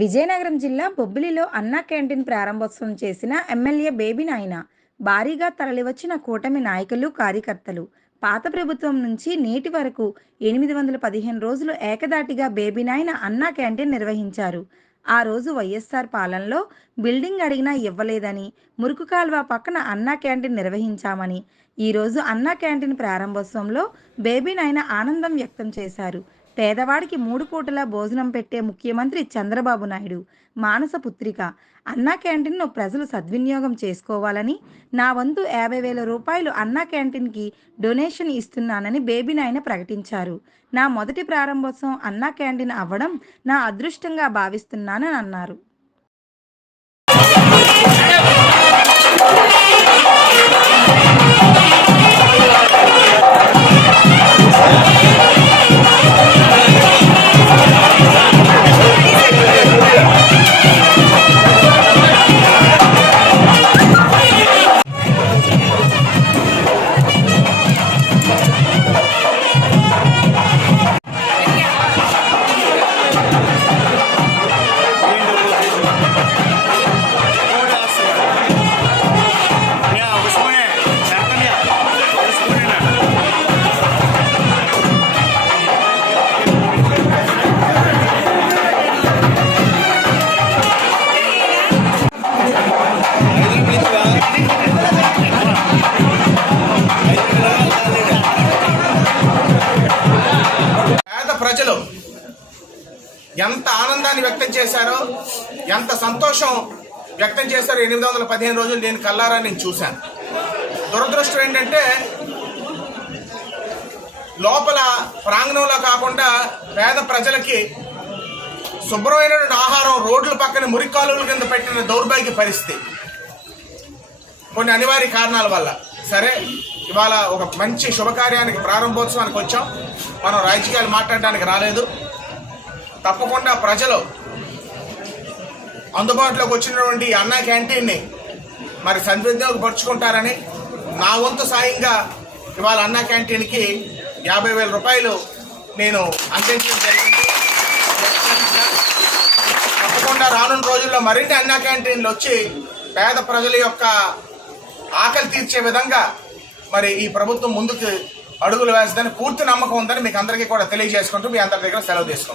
విజయనగరం జిల్లా బొబ్బిలిలో అన్నా క్యాంటీన్ ప్రారంభోత్సవం చేసిన ఎమ్మెల్యే బేబీ నాయన భారీగా తరలివచ్చిన కూటమి నాయకులు కార్యకర్తలు పాత ప్రభుత్వం నుంచి నేటి వరకు ఎనిమిది వందల పదిహేను రోజులు ఏకదాటిగా బేబీ నాయన అన్నా క్యాంటీన్ నిర్వహించారు ఆ రోజు వైఎస్ఆర్ పాలనలో బిల్డింగ్ అడిగినా ఇవ్వలేదని మురుకు కాల్వ పక్కన అన్నా క్యాంటీన్ నిర్వహించామని ఈరోజు అన్నా క్యాంటీన్ ప్రారంభోత్సవంలో బేబీ నాయన ఆనందం వ్యక్తం చేశారు పేదవాడికి మూడు పూటల భోజనం పెట్టే ముఖ్యమంత్రి చంద్రబాబు నాయుడు మానస పుత్రిక అన్నా క్యాంటీన్ను ప్రజలు సద్వినియోగం చేసుకోవాలని నా వంతు యాభై వేల రూపాయలు అన్నా క్యాంటీన్కి డొనేషన్ ఇస్తున్నానని బేబీ నాయన ప్రకటించారు నా మొదటి ప్రారంభోత్సవం అన్నా క్యాంటీన్ అవ్వడం నా అదృష్టంగా భావిస్తున్నానని అన్నారు ఆనందాన్ని వ్యక్తం చేశారో ఎంత సంతోషం వ్యక్తం చేశారో ఎనిమిది వందల పదిహేను రోజులు నేను కల్లారా నేను చూశాను దురదృష్టం ఏంటంటే లోపల ప్రాంగణంలో కాకుండా పేద ప్రజలకి శుభ్రమైనటువంటి ఆహారం రోడ్ల పక్కన మురికాలువల కింద పెట్టిన దౌర్భాగ్య పరిస్థితి కొన్ని అనివార్య కారణాల వల్ల సరే ఇవాళ ఒక మంచి శుభకార్యానికి ప్రారంభోత్సవానికి వచ్చాం మనం రాజకీయాలు మాట్లాడడానికి రాలేదు తప్పకుండా ప్రజలు అందుబాటులోకి వచ్చినటువంటి అన్నా క్యాంటీన్ని మరి సద్వినియోగపరుచుకుంటారని నా వంతు సాయంగా ఇవాళ అన్నా క్యాంటీన్కి యాభై వేల రూపాయలు నేను అందించడం జరిగింది తప్పకుండా రానున్న రోజుల్లో మరిన్ని అన్నా క్యాంటీన్లు వచ్చి పేద ప్రజల యొక్క ఆకలి తీర్చే విధంగా మరి ఈ ప్రభుత్వం ముందుకు అడుగులు వేస్తుందని పూర్తి నమ్మకం ఉందని మీకు అందరికీ కూడా తెలియజేసుకుంటూ మీ అందరి దగ్గర సెలవు తీసుకుంటాం